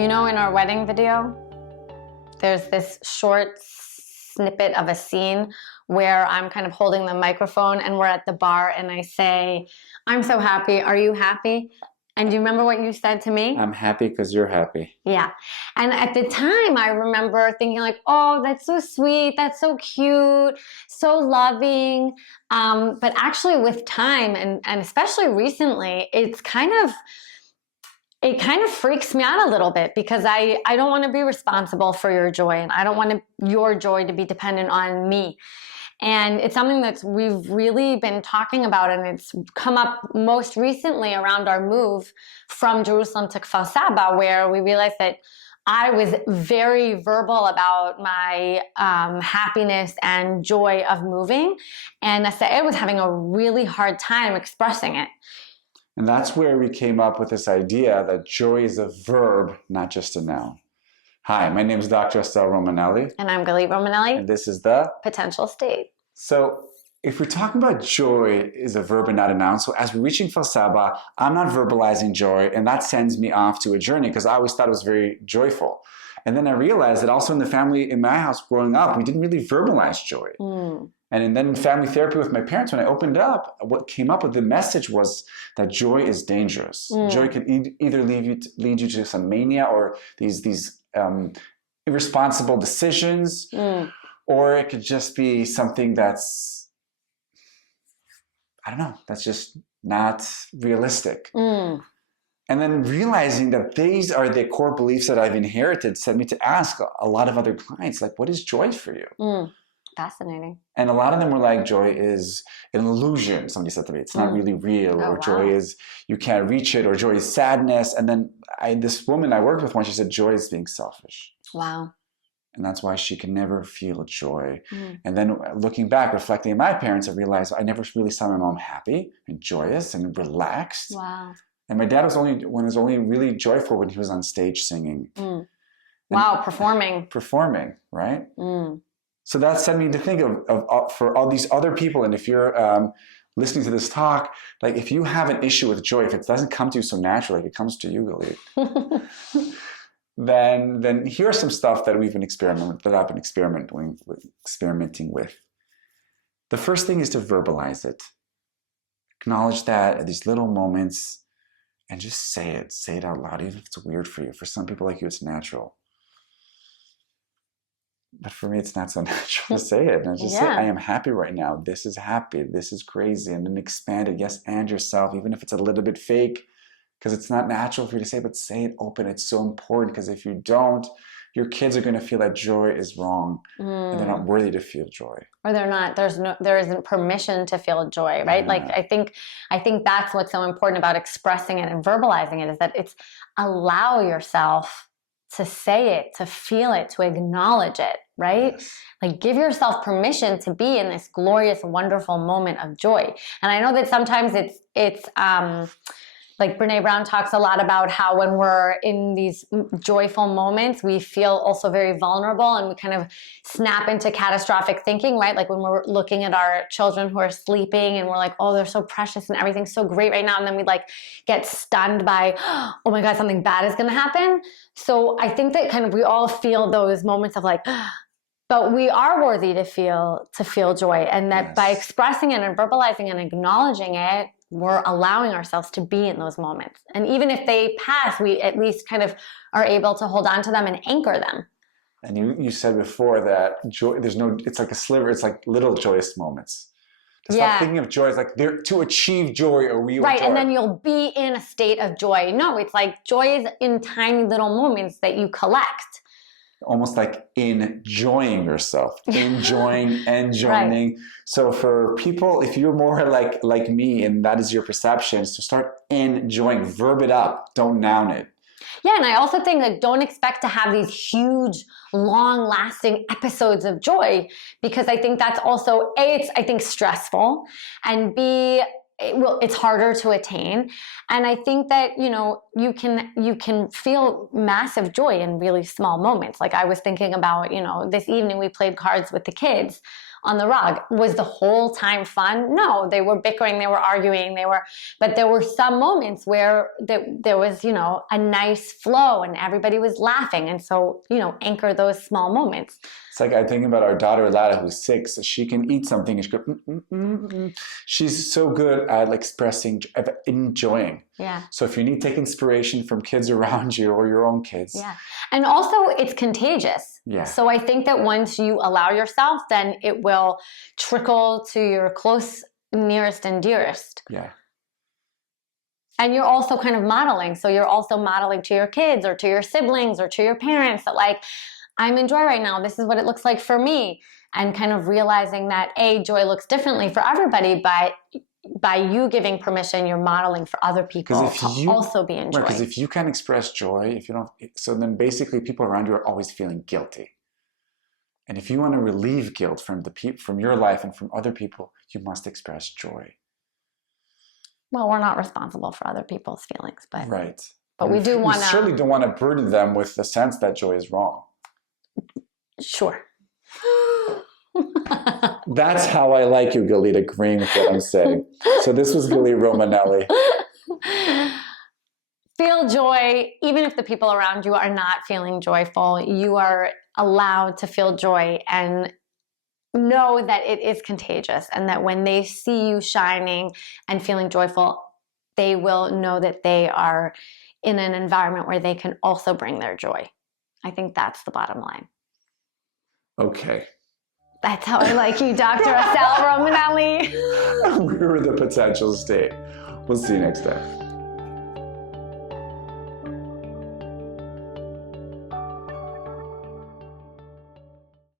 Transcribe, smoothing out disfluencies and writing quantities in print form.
You know, in our wedding video, there's this short snippet of a scene where I'm kind of holding the microphone and we're at the bar and I say, I'm so happy. Are you happy? And do you remember what you said to me? I'm happy because you're happy. Yeah. And at the time, I remember thinking like, oh, that's so sweet. That's so cute. So loving. But actually with time and especially recently, it kind of freaks me out a little bit because I don't want to be responsible for your joy and I don't want your joy to be dependent on me. And it's something that we've really been talking about, and it's come up most recently around our move from Jerusalem to Kfar Saba, where we realized that I was very verbal about my happiness and joy of moving, and Assael was having a really hard time expressing it. And that's where we came up with this idea that joy is a verb, not just a noun. Hi, my name is Dr. Assael Romanelli. And I'm Galit Romanelli. And this is the Potential State. So if we're talking about joy is a verb and not a noun, so as we're reaching Kfar Saba, I'm not verbalizing joy, and that sends me off to a journey because I always thought it was very joyful. And then I realized that also in the family, in my house growing up, we didn't really verbalize joy. And then in family therapy with my parents, when I opened it up, what came up with the message was that joy is dangerous. Joy can either lead you to some mania or these irresponsible decisions, or it could just be something that's, I don't know, that's just not realistic. And then realizing that these are the core beliefs that I've inherited sent me to ask a lot of other clients, like, what is joy for you? Fascinating. And a lot of them were like, joy is an illusion. Somebody said to me, it's not really real, or joy is, you can't reach it, or joy is sadness. And then this woman I worked with once, she said, joy is being selfish. Wow. And that's why she can never feel joy. And then looking back, reflecting on my parents, I realized I never really saw my mom happy and joyous and relaxed. Wow. And my dad was only really joyful when he was on stage singing. Wow, performing. Performing, right? So that sent me to think of for all these other people, and if you're listening to this talk, like if you have an issue with joy, if it doesn't come to you so naturally, like it comes to you, Galit, then here are some stuff that I've been experimenting with. The first thing is to verbalize it. Acknowledge that at these little moments, and just say it out loud, even if it's weird for you. For some people like you, it's natural. But for me, it's not so natural to say it. And I just say, I am happy right now. This is happy. This is crazy. And then expand it. Yes, and yourself, even if it's a little bit fake, because it's not natural for you to say, but say it open. It's so important, because if you don't, your kids are going to feel that joy is wrong and they're not worthy to feel joy. Or they're not, there isn't permission to feel joy, right? Like I think that's what's so important about expressing it and verbalizing it, is that it's allow yourself to say it, to feel it, to acknowledge it, right? Yes. Like give yourself permission to be in this glorious, wonderful moment of joy. And I know that sometimes it's like Brene Brown talks a lot about how when we're in these joyful moments, we feel also very vulnerable and we kind of snap into catastrophic thinking, right? Like when we're looking at our children who are sleeping and we're like, oh, they're so precious and everything's so great right now. And then we like get stunned by, oh my God, something bad is going to happen. So I think that kind of we all feel those moments of like, but we are worthy to feel joy. And that by expressing it and verbalizing and acknowledging it, we're allowing ourselves to be in those moments. And even if they pass, we at least kind of are able to hold on to them and anchor them. And you said before that joy, it's like a sliver, it's like little joyous moments. To stop thinking of joy as like to achieve joy or real joy. Right, and then you'll be in a state of joy. No, it's like joy is in tiny little moments that you collect. Almost like enjoying yourself, enjoying and joining. Right. So for people, if you're more like me and that is your perception, so start enjoying, verb it up, don't noun it. Yeah, and I also think like don't expect to have these huge, long-lasting episodes of joy, because I think that's also it's stressful, and B, it's harder to attain. And I think that, you can feel massive joy in really small moments. Like I was thinking about, this evening we played cards with the kids on the rug. Was the whole time fun? No, they were bickering, they were arguing, but there were some moments where there was, you know, a nice flow and everybody was laughing. And so, you know, anchor those small moments. It's like I think about our daughter Lada, who's 6. So she can eat something and she go, She's so good at expressing, at enjoying. Yeah. So if you need to take inspiration from kids around you or your own kids. Yeah. And also it's contagious. Yeah. So I think that once you allow yourself, then it will trickle to your close, nearest and dearest. Yeah. And you're also kind of modeling. So you're also modeling to your kids or to your siblings or to your parents that like, I'm in joy right now. This is what it looks like for me. And kind of realizing that joy looks differently for everybody, but by you giving permission, you're modeling for other people to also be in joy. Because if you can't express joy, if you don't, so then basically people around you are always feeling guilty. And if you want to relieve guilt from from your life and from other people, you must express joy. Well, we're not responsible for other people's feelings, but right. But we do want to. We certainly don't want to burden them with the sense that joy is wrong. Sure. That's how I like you, Galit, agreeing with what I'm saying. So this was Galit Romanelli. Feel joy, even if the people around you are not feeling joyful. You are allowed to feel joy and know that it is contagious, and that when they see you shining and feeling joyful, they will know that they are in an environment where they can also bring their joy. I think that's the bottom line. Okay. That's how I like you, Dr. Assael Romanelli. We're the potential state. We'll see you next time.